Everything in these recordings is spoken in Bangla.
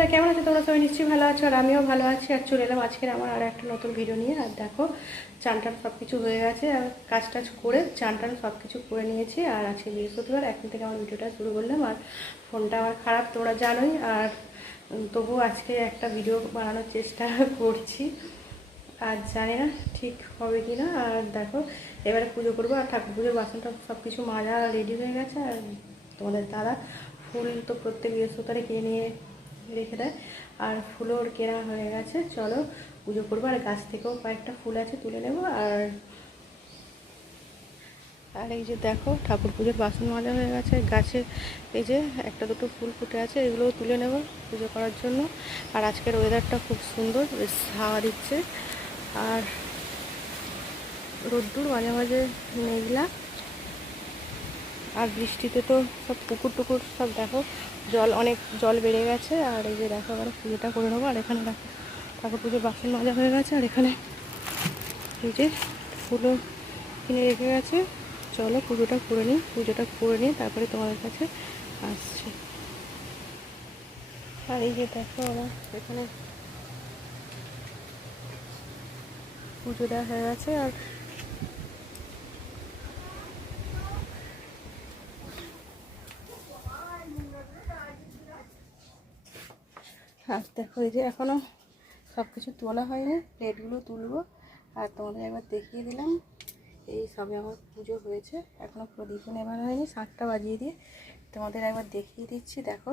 বন্ধুরা, কেমন আছো তোমরা? সবাই নিশ্চয়ই ভালো আছো, আর আমিও ভালো আছি। আর চলে এলাম আজকের আমার আর একটা নতুন ভিডিও নিয়ে। আর দেখো, চান টান সব কিছু হয়ে গেছে, আর কাজ টাজ করে চান টান সব কিছু করে নিয়েছি। আর আজকে বৃহস্পতিবার, এখন থেকে আমার ভিডিওটা শুরু করলাম। আর ফোনটা আমার খারাপ, তোমরা জানোই। আর তবুও আজকে একটা ভিডিও বানানোর চেষ্টা করছি, আর জানি না ঠিক হবে কি না। আর দেখো, এবারে পুজো করবো, আর ঠাকুর পুজোর বাসনটা সব কিছু মাজা রেডি হয়ে গেছে। আর তোমাদের দাদা ফুল তো প্রত্যেক বৃহস্পতিবারে কিনে নিয়ে রেখে দেয়, আর ফুলও কেনা হয়ে গেছে। চলো পুজো করবো। আর গাছ থেকেও কয়েকটা ফুল আছে, তুলে নেব। আর আর এই যে দেখো, ঠাকুর পুজোর বাসন মাজা হয়ে গেছে। গাছে এই যে একটা দুটো ফুল ফুটে আছে, এগুলোও তুলে নেব পুজো করার জন্য। আর আজকের ওয়েদারটা খুব সুন্দর, বেশ হাওয়া দিচ্ছে, আর রোদ্দুর মাঝে মাঝে মেঘলা। আর বৃষ্টিতে তো সব পুকুর টুকুর সব দেখো, অনেক জল বেড়ে গেছে। আর এই যে দেখো, আবার পুজোটা করে নেবো। আর এখানে দেখো, ঠাকুর পুজোর বাসন মাজা হয়ে গেছে। আর এখানে এই যে ফুলও কিনে রেখে গেছে। চলো পুজোটা করে নিই, তারপরে তোমাদের কাছে আসছি। আর এই যে দেখো, আমার এখানে পুজোটা হয়ে গেছে। আর দেখো, এই যে এখনও সব কিছু তোলা হয়নি, প্লেটগুলো তুলবো। আর তোমাদের একবার দেখিয়ে দিলাম, এই সবে আমার পুজো হয়েছে, এখনও প্রদীপও নেভানো হয়নি। 7টা বাজিয়ে দিয়ে তোমাদের একবার দেখিয়ে দিচ্ছি। দেখো,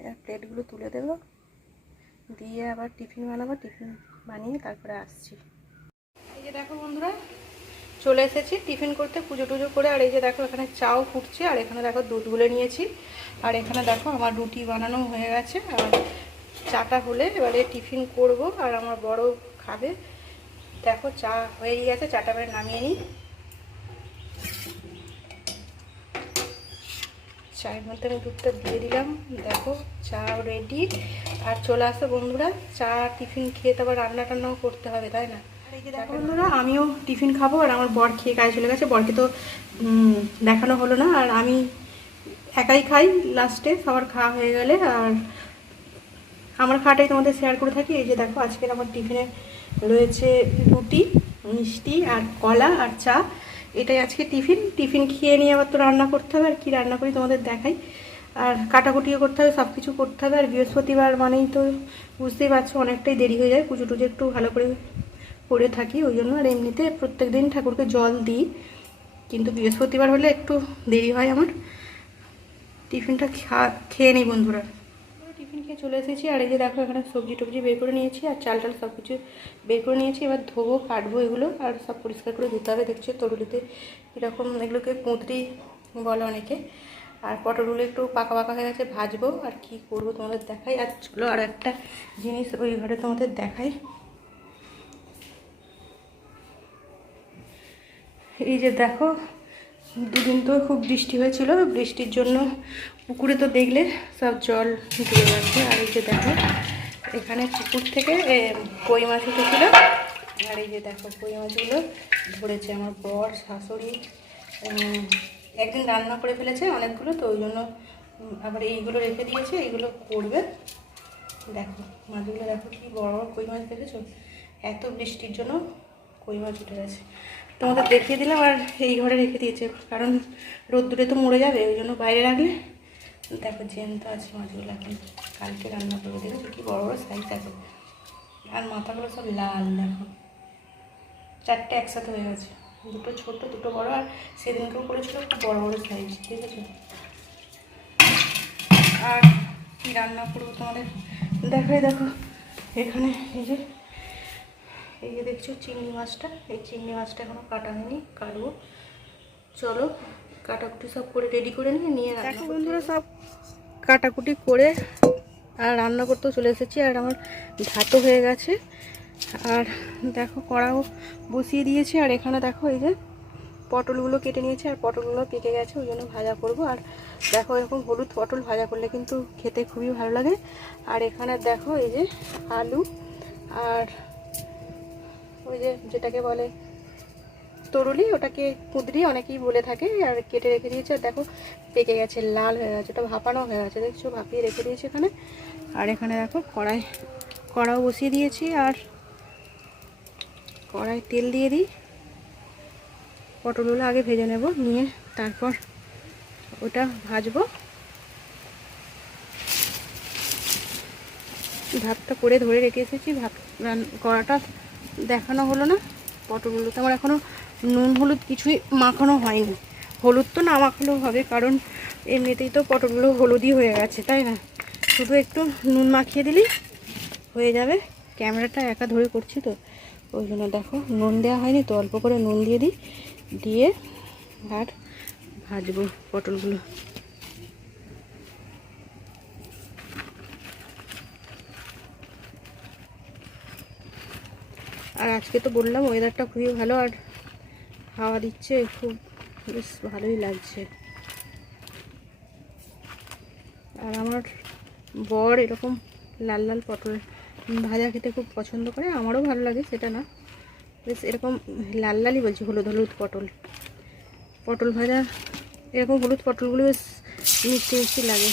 এবার প্লেটগুলো তুলে দেবো, দিয়ে আবার টিফিন বানাবো। টিফিন বানিয়ে তারপরে আসছি। এই যে দেখো বন্ধুরা, চলে এসেছি টিফিন করতে, পুজো টুজো করে। আর এই যে দেখো, এখানে চাও ফুটছে। আর এখানে দেখো, দুধ গুলে নিয়েছি। আর এখানে দেখো, আমার রুটি বানানো হয়ে গেছে। আর চাটা হলে এবারে টিফিন করব, আর আমার বড় খাবে। দেখো, চা হয়ে গেছে, চাটা এবারে নামিয়ে নিই। চায়ের মধ্যে আমি দুধটা দিয়ে দিলাম। দেখো, চা রেডি। আর চলে আসো বন্ধুরা, চা টিফিন খেয়ে তো আবার রান্না টান্নাও করতে হবে, তাই না? আর এই যে দেখো বন্ধুরা, আমিও টিফিন খাবো। আর আমার বর খেয়ে কাজে চলে গেছে, বরকে তো দেখানো হলো না। আর আমি একাই খাই লাস্টে, সবার খাওয়া হয়ে গেলে। আর আমার খাওয়াটাই তোমাদের শেয়ার করে থাকি। এই যে দেখো, আজকের আমার টিফিনে রয়েছে রুটি, মিষ্টি, আর কলা, আর চা। এটাই আজকে টিফিন খেয়ে নিয়ে আবার তো রান্না করতে হবে। আর কী রান্না করি তোমাদের দেখাই। আর কাটাকুটিও করতে হবে, সব কিছু করতে হবে। আর বৃহস্পতিবার মানেই তো বুঝতেই পারছো, অনেকটাই দেরি হয়ে যায়। পুজো টুজো একটু ভালো করে করে থাকি ওই জন্য। আর এমনিতে প্রত্যেক দিন ঠাকুরকে জল দিই, কিন্তু বৃহস্পতিবার হলে একটু দেরি হয় আমার। টিফিনটা খেয়ে নিই বন্ধুরা। টিফিন খেয়ে চলে এসেছি। আর এই যে দেখো, এখানে সবজি টবজি বের করে নিয়েছি, আর চাল টাল সব কিছু বের করে নিয়েছি। এবার ধোবো, কাটবো এগুলো, আর সব পরিষ্কার করে ধুতে হবে। দেখছো তরুলিতে কীরকম, এগুলোকে পুঁতরি বলে অনেকে। আর পটলগুলো একটু পাকা পাকা হয়ে গেছে, ভাজবো। আর কি করব তোমাদের দেখাই। আর চলো, আর একটা জিনিস ওই ঘরে তোমাদের দেখাই। এই যে দেখো, দুদিন তো খুব বৃষ্টি হয়েছিল, বৃষ্টির জন্য পুকুরে তো দেখলে সব জল ঢুকে যাচ্ছে। আর এই যে দেখো, এখানে পুকুর থেকে কই মাছ উঠেছিল। আর এই যে দেখো, কই মাছগুলো ধরেছে আমার বর, শাশুড়ি একদিন রান্না করে ফেলেছে অনেকগুলো, তো ওই জন্য আবার এইগুলো রেখে দিয়েছে, এইগুলো করবে। দেখো মাছগুলো, দেখো কি বড় বড় কই মাছ দেখেছো। এত বৃষ্টির জন্য কই মাছ উঠে গেছে, তোমাদের দেখিয়ে দিলাম। আর এই ঘরে রেখে দিয়েছে, কারণ রোদ্দুরে তো মরে যাবে, ওই জন্য বাইরে রাখলে। দেখো জ্যান্ত আছে মাছগুলো, এখন কালকে রান্না করবো। দেখেছো কি বড় বড় সাইজ আছে, আর মাথাগুলো সব লাল। দেখো, 4টে একসাথে হয়ে গেছে, দুটো ছোট দুটো বড়। আর সেদিনকেও করেছিল খুব বড় বড় সাইজ, দেখেছো। আর কি রান্না করবো তোমাদের দেখাই। দেখো এখানে এই যে দেখছো চিংড়ি মাছটা, এই চিংড়ি মাছটা এখনো কাটা হয়নি, কাটবো। চলো কাটাকুটি সব করে রেডি করে নিয়ে দেখো বন্ধুরা, সব কাটাকুটি করে আর রান্না করতেও চলে এসেছি। আর আমার ভাতও হয়ে গেছে। আর দেখো, কড়াও বসিয়ে দিয়েছি। আর এখানে দেখো, এই যে পটলগুলো কেটে নিয়েছি, আর পটলগুলো পেকে গেছে, ওই জন্য ভাজা করব। আর দেখো, এরকম হলুদ পটল ভাজা করলে কিন্তু খেতে খুবই ভালো লাগে। আর এখানে দেখো, এই যে আলু, আর ওই যে যেটাকে বলে তরুলি, ওটাকে কুঁদরি অনেকেই বলে থাকে। আর কেটে রেখে দিয়েছে, আর দেখো পেকে গেছে, লাল হয়ে গেছে, ওটা ভাপানো হয়ে গেছে, দেখছো ভাপিয়ে রেখে দিয়েছি এখানে। আর এখানে দেখো কড়াও বসিয়ে দিয়েছি, আর কড়াই তেল দিয়ে দিই। পটলগুলো আগে ভেজে নেব, নিয়ে তারপর ওটা ভাজবো। ভাতটা করে ধরে রেখে এসেছি, ভাত কড়াটা দেখানো হলো না। পটলগুলোতে আমার এখনও নুন হলুদ কিছুই মাখানো হয়নি। হলুদ তো না মাখালেও হবে, কারণ এমনিতেই তো পটলগুলো হলুদই হয়ে গেছে, তাই না? শুধু একটু নুন মাখিয়ে দিলেই হয়ে যাবে। ক্যামেরাটা একা ধরে করছি তো, ওই জন্য দেখো নুন দেওয়া হয়নি তো, অল্প করে নুন দিয়ে দিই, দিয়ে আর ভাজবো পটলগুলো। আর আজকে তো বললাম ওয়েদারটা খুবই ভালো, আর হাওয়া দিচ্ছে, খুব বেশ ভালোই লাগছে। আর আমার বর এরকম লাল লাল পটল ভাজা খেতে খুব পছন্দ করে, আমারও ভালো লাগে, সেটা না, বেশ এরকম লাল লালই বলছি, হলুদ হলুদ পটল ভাজা, এরকম হলুদ পটলগুলো বেশ মিষ্টি মিষ্টি লাগে।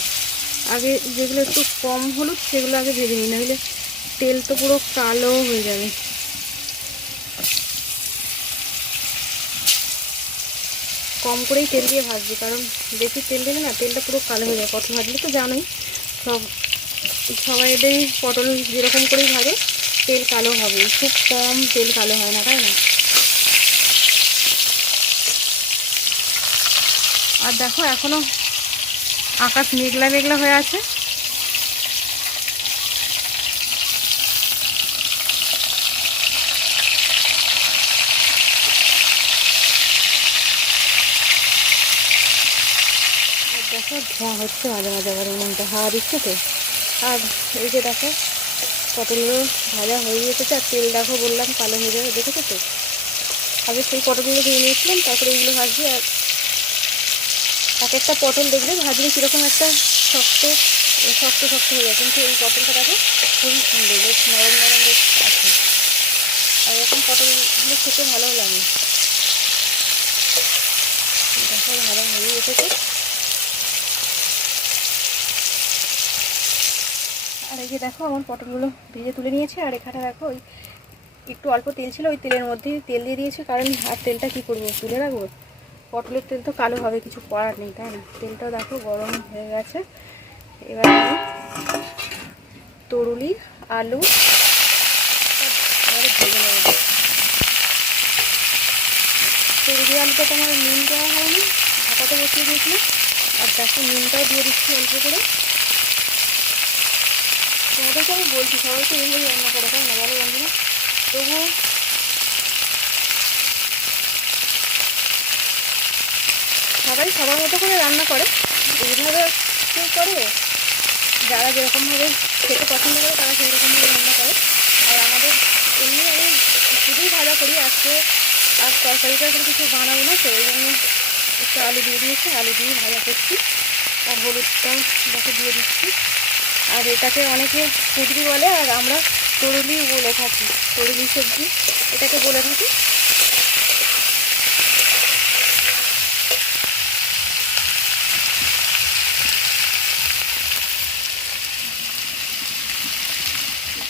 আগে যেগুলো একটু কম হলুদ সেগুলো আগে ভেজে নিই, নাহলে তেল তো পুরো কালো হয়ে যাবে। কম করেই তেল দিয়ে ভাজবি, কারণ বেশি তেল দিলে না তেলটা পুরো কালো হয়ে যায়। পটল ভাজলে তো জানোই, সবাইদেরই পটল যেরকম করেই ভাজে তেল কালো হবে, খুব কম তেল কালো হয় না, তাই না? আর দেখো এখনো আকাশ মেঘলা মেঘলা হয়ে আছে। দেখো ধোঁয়া হচ্ছে মাঝে মাঝে, আবার উনুনটা হাওয়া দিচ্ছে তো। আর এই যে দেখো পটলগুলো ভাজা হয়ে গেছে, আর তেল দেখো বললাম কালো হয়ে যাবে, দেখেছো তো? আগে সেই পটলগুলো ভেজে নিয়েছিলাম, তারপরে এইগুলো ভাজছি। আর এক একটা পটল দেখবে ভাজলে কীরকম একটা শক্ত শক্ত শক্ত হয়ে যায়, কিন্তু এই পটলটা দেখো খুবই সুন্দর, বেশ নরম নরম বেশ আছে। আর এরকম পটলগুলো খেতে ভালোও লাগে। দেখো ভালো হয়ে এসেছে। আর এই যে দেখো আমার পটলগুলো ভেজে তুলে নিয়েছি। আর এখানে দেখো ওই একটু অল্প তেল ছিল, ওই তেলের মধ্যেই তেল দিয়ে দিয়েছি, কারণ আর তেলটা কী করবো, তুলে রাখবো? পটলের তেল তো কালো হবে, কিছু করার নেই, তাই না? তেলটাও দেখো গরম হয়ে গেছে। এবার আমি তরুলি আলু এবারে ভেজে নেব। তরুলি আলুটা তো আমার নুন দেওয়া হয়নি, ঢাকাতে বসিয়ে দিয়েছিলাম। আর দেখো নুনটাও দিয়ে দিচ্ছি অল্প করে। তোমাদেরকে আমি বলছি সবাই তো এইভাবেই রান্না করে, তাই না বলো বন্ধুরা? তবুও সবাই সবার মতো করে রান্না করে, এইভাবে কেউ করে, যারা যেরকমভাবে খেতে পছন্দ করে তারা সেই রকমভাবে রান্না করে। আর আমাদের এমনি আমি শুধুই ভাজা করি, আজকে আর তরকারিটা করে কিছু বানাবো না, তো ওই জন্য একটু আলু দিয়ে দিয়েছি, আলু দিয়ে ভাজা করছি। আর হলুদটা দেখো দিয়ে দিচ্ছি। আর এটাকে অনেকে কুঁদরি বলে, আর আমরা তরুলি বলে থাকি, তরুলি সবজি এটাকে বলে থাকি।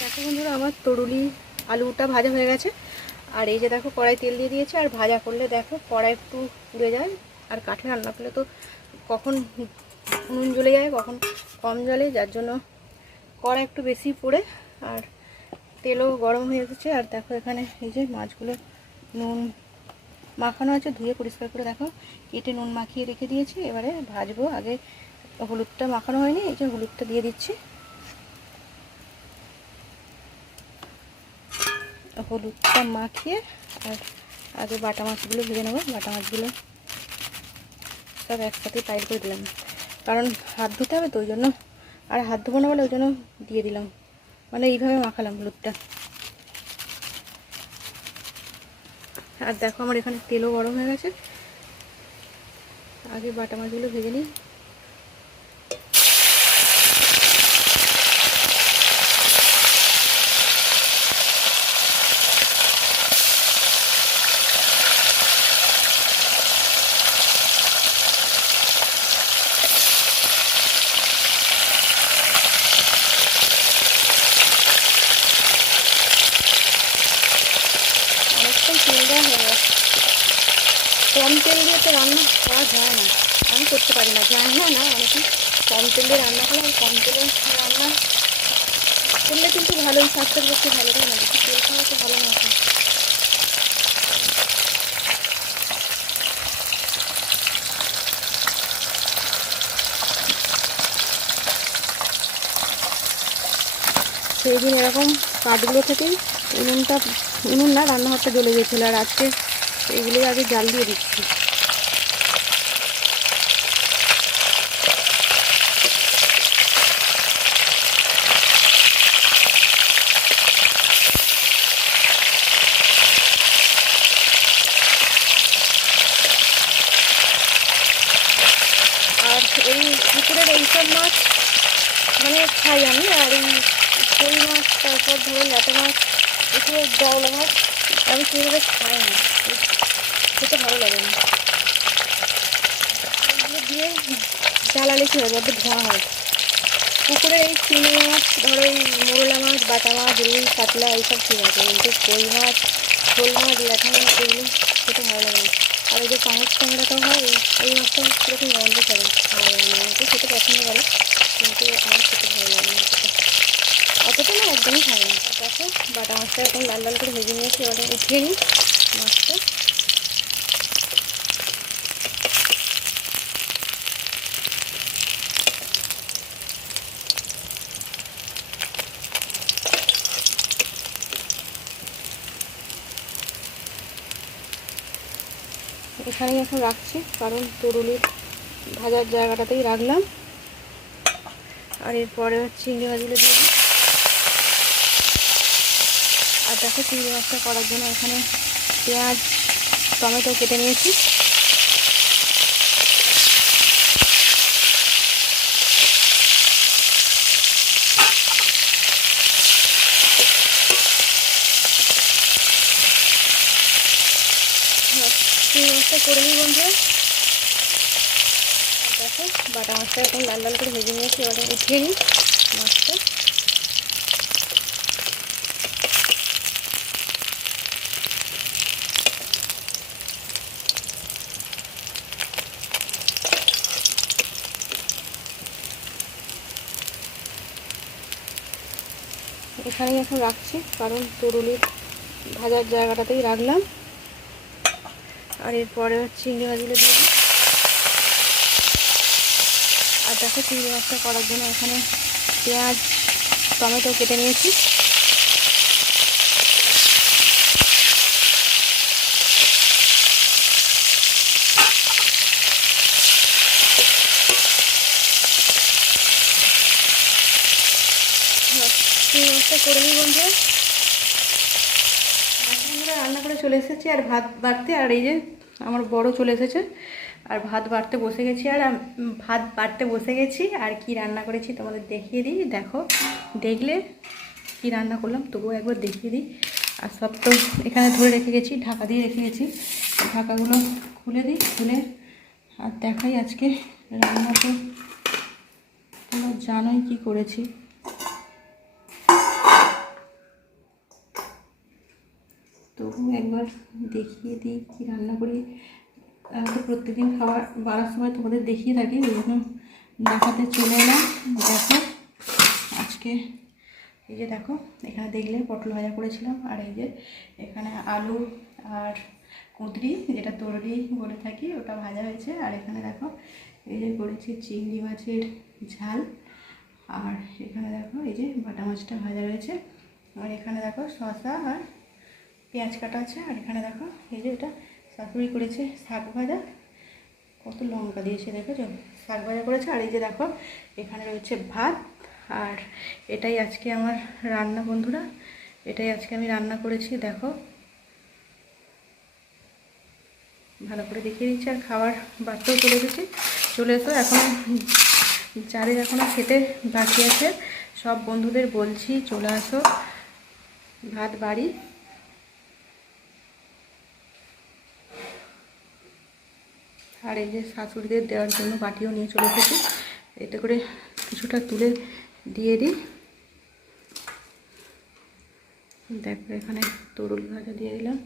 দেখো বন্ধুরা আমার তরুলি আলুটা ভাজা হয়ে গেছে। আর এই যে দেখো কড়াই তেল দিয়ে দিয়েছে, আর ভাজা করলে দেখো কড়াই একটু পুড়ে যায়। আর কাঠে রান্না করলে তো কখন নুন জ্বলে যায়, কখন কম জ্বলে, যার জন্য কড়াই একটু বেশি পোড়ে। আর তেলও গরম হয়ে এসেছে। আর দেখো এখানে এই যে মাছগুলো নুন মাখানো আছে, ধুয়ে পরিষ্কার করে দেখো কেটে নুন মাখিয়ে রেখে দিয়েছি। এবারে ভাজবো। আগে হলুদটা মাখানো হয়নি, এই যে হলুদটা দিয়ে দিচ্ছি। হলুদটা মাখিয়ে আর আগে বাটা মাছগুলো ভেজে নেবো। বাটা মাছগুলো সব একসাথে পাইল করে দিলাম, কারণ হাত ধুতে হবে তো ওই জন্য, আর হাত ধোবো না বলে ওই জন্য দিয়ে দিলাম, মানে এইভাবে মাখালাম হলুদটা। আর দেখো আমার এখানে তেলও গরম হয়ে গেছে, আগে বাটা মাছগুলো ভেজে নিই। তেল দিয়ে তো রান্না করা যায় না, আমি করতে পারি না, যায় না না অনেকে কম তেল দিয়ে রান্না করে, আর কম তেলে রান্না করলে কিন্তু ভালোই, স্বাস্থ্যের পক্ষে ভালো, তাই না? বেশি তেল খাওয়া তো ভালো না। সেই দিন এরকম কাঠগুলো থেকেই উনুন না, রান্নাঘরটা জ্বলে গিয়েছিলো, আর আজকে এইগুলোই আগে জাল দিয়ে দিচ্ছি। আর এই পুকুরের এইসব মাছ মানে খাই আমি, আর এই কই মাছ, তারপর ধরো ল্যাটা মাছ, এগুলো জাওলা মাছ আমি সেইভাবে খাই না, খেতে ভালো লাগে না। এগুলো দিয়ে জ্বালালে কী হয়, বড্ড ধোঁয়া হয়। পুকুরের এই চিংড়ি মাছ, ধরো এই মোরলা মাছ, বাটা মাছ, রুই, কাতলা এইসব ঠিক আছে, কিন্তু কই মাছ, শোল মাছ, ল্যাটা মাছ এগুলো খেতে ভালো লাগে না। আর এই যে পাঙাশ ট্যাংরাটাও হয়, এই মাছটা কীরকম গন্ধ করে, ভালো লাগে না। আমাকে খেতে পছন্দ করে, কিন্তু আমার খেতে ভালো লাগে না অতটা না, একদমই খাই না। দেখো বাটা মাছটা এখন লাল লাল করে ভেজে নিয়েছি, এবার উঠিয়ে নিই মাছটা। এখানেই এখন রাখছি, কারণ তরুলির ভাজার জায়গাটাতেই রাখলাম। আর এরপরে চিংড়ি মাছগুলো দিয়ে দিই। আর দেখো চিংড়ি মাছটা করার জন্য এখানে পেঁয়াজ, টমেটো কেটে নিয়েছি। চিংড়ি মাছটা করে নিই বন্ধুরা। দেখো বাটা মাছটা এখন লাল লাল করে ভেজে নিয়েছি, এবার উঠিয়ে নিই মাছটা। এখানেই এখন রাখছি, কারণ তরুলির ভাজার জায়গাটাতেই রাখলাম। আর এরপরে চিংড়ি মাছগুলো দিয়ে দিই। আর দেখো চিংড়ি মাছটা করার জন্য এখানে পেঁয়াজ, টমেটো কেটে নিয়েছি। চিংড়ি মাছটা করে নিই বন্ধুরা। রান্না করে চলে এসেছি আর ভাত বাড়তে, আর এই যে আমার বড় চলে এসেছে, আর ভাত বাড়তে বসে গেছি। আর কি রান্না করেছি তোমাদের দেখিয়ে দিই। দেখো, দেখলে কি রান্না করলাম তবুও একবার দেখিয়ে দিই। আর সব তো এখানে ধরে রেখে গেছি, ঢাকা দিয়ে রেখে গেছি, ঢাকাগুলো খুলে দিই, খুলে আর দেখাই আজকে রান্না। তো তোমরা জানোই কি করেছি। তবু একবার দেখিয়ে দিই কী রান্না করি। আমি তো প্রত্যেকদিন খাবার বাড়ার সময় তোমাদের দেখিয়ে থাকি, ওই জন্য দেখাতে চলে এলাম। দেখো আজকে এই যে দেখো, এখানে দেখলে পটল ভাজা করেছিলাম, আর এই যে এখানে আলু আর কুঁদরি, যেটা তরলি বলে থাকি, ওটা ভাজা হয়েছে। আর এখানে দেখো এই যে করেছি চিংড়ি মাছের ঝাল, আর এখানে দেখো এই যে বাটা মাছটা ভাজা রয়েছে। আর এখানে দেখো শসা আর পেঁয়াজ কাটা আছে। আর এখানে দেখো এই যে এটা শাশুড়ি করেছে শাক ভাজা, কত লঙ্কা দিয়েছে দেখো, শাক ভাজা করেছে। আর এই যে দেখো এখানে রয়েছে ভাত। আর এটাই আজকে আমার রান্না বন্ধুরা, এটাই আজকে আমি রান্না করেছি। দেখো ভালো করে দেখিয়ে দিচ্ছি। আর খাবার বাড়তেও চলে এসো। এখন যাদের এখনও খেতে বাকি আছে সব বন্ধুদের বলছি চলে আসো, ভাত বাড়ি। আর এই যে শাশুড়িদের দেওয়ার জন্য বাটিও নিয়ে চলে এসেছি, এতে করে কিছুটা তুলে দিয়ে দিই। দেখো এখানে তরুল ভাজা দিয়ে দিলাম।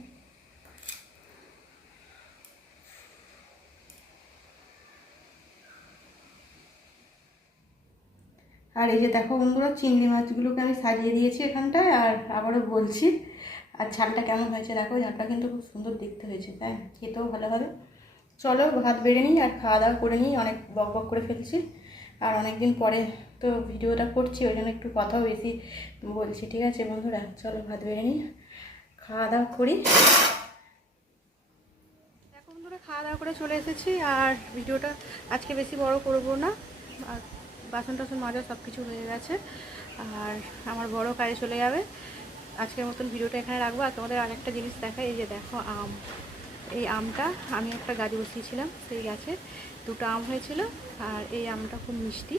আর এই যে দেখো বন্ধুরা, চিংড়ি মাছগুলোকে আমি সাজিয়ে দিয়েছি এখানটায়। আর আবারও বলছি, আর ঝালটা কেমন হয়েছে দেখো, ঝালটা কিন্তু খুব সুন্দর দেখতে হয়েছে, তাই খেতেও ভালো হবে। চলো ভাত বেড়ে নিই আর খাওয়া দাওয়া করে নিই, অনেক বক বক করে ফেলছি। আর অনেক দিন পরে তো ভিডিওটা করছি, ওই জন্য একটু কথাও বেশি বলছি। ঠিক আছে বন্ধুরা, চলো ভাত বেড়ে নিই, খাওয়া দাওয়া করি। দেখো বন্ধুরা, খাওয়া দাওয়া করে চলে এসেছি। আর ভিডিওটা আজকে বেশি বড় করব না, আর বাসন টাসন মাজা সব কিছু হয়ে গেছে। আর আমার বড় কাজে চলে যাবে। আজকের মতন ভিডিওটা এখানে রাখবো। আর তোমাদের আরেকটা জিনিস দেখাই, এই যে দেখো আম। এই আমটা আমি একটা গাছ বসিয়েছিলাম, সেই গাছে 2টা আম হয়েছিল। আর এই আমটা খুব মিষ্টি,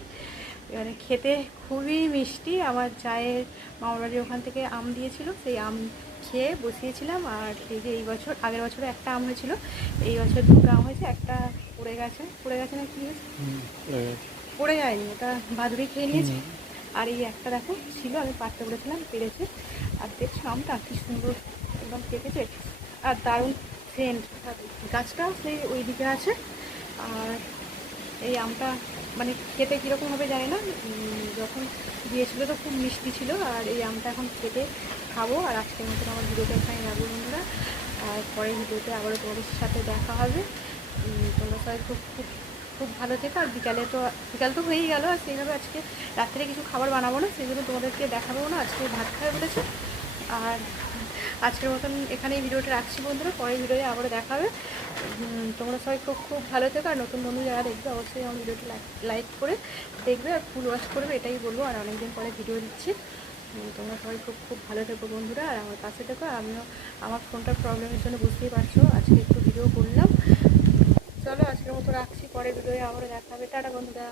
মানে খেতে খুবই মিষ্টি। আমার জায়ের মামার বাড়ির ওখান থেকে আম দিয়েছিল, সেই আম খেয়ে বসিয়েছিলাম। আর এই যে এই বছর, আগের বছরে একটা আম হয়েছিল, এই বছর 2টা আম হয়েছে। একটা পড়ে গেছে না কি হয়েছে, পড়ে যায়নি, ওটা বাদুড়ি খেয়ে নিয়েছে। আর এই একটা দেখো ছিল, আমি পাড়তে বলেছিলাম, পেরেছে। আর দেখছো আমটা কি সুন্দর একদম পেকেছে, আর দারুণ সেন্ট। গাছটা সেই ওই দিকে আছে। আর এই আমটা মানে খেতে কীরকম হবে জানি না, যখন দিয়েছিল তো খুব মিষ্টি ছিল। আর এই আমটা এখন কেটে খাবো। আর আজকের মতন আমার ভিডিওটা এখানে রাখবো বন্ধুরা। আর পরের ভিডিওতে আবারও তোমাদের সাথে দেখা হবে। তোমরা সবাই খুব খুব খুব ভালো থেকো। আর বিকাল তো হয়েই গেল, আর সেইভাবে আজকে রাত্রে কিছু খাবার বানাবো না, সেগুলো তোমাদেরকে দেখাবো না। আজকে ভাত খাবে বলেছে। আর আজকের মতন এখানেই ভিডিওটা রাখছি বন্ধুরা, পরের ভিডিওতে আবারও দেখা হবে। তোমরা সবাই খুব খুব ভালো থেকো। আর নতুন বন্ধু যারা দেখবে অবশ্যই আমার ভিডিওটি লাইক করে দেখবে আর ফুল ওয়াচ করবে, এটাই বলবো। আর অনেকদিন পরে ভিডিও দিচ্ছি। তোমরা সবাই খুব খুব ভালো থেকো বন্ধুরা, আর আমার পাশে থেকো। আমিও আমার ফোনটার প্রবলেমের জন্য বুঝতেই পারছো আজকে একটু ভিডিও করলাম। চলো আজকের মতো রাখছি, পরে ভিডিওতে আবারও দেখা হবে। টাটা বন্ধুরা।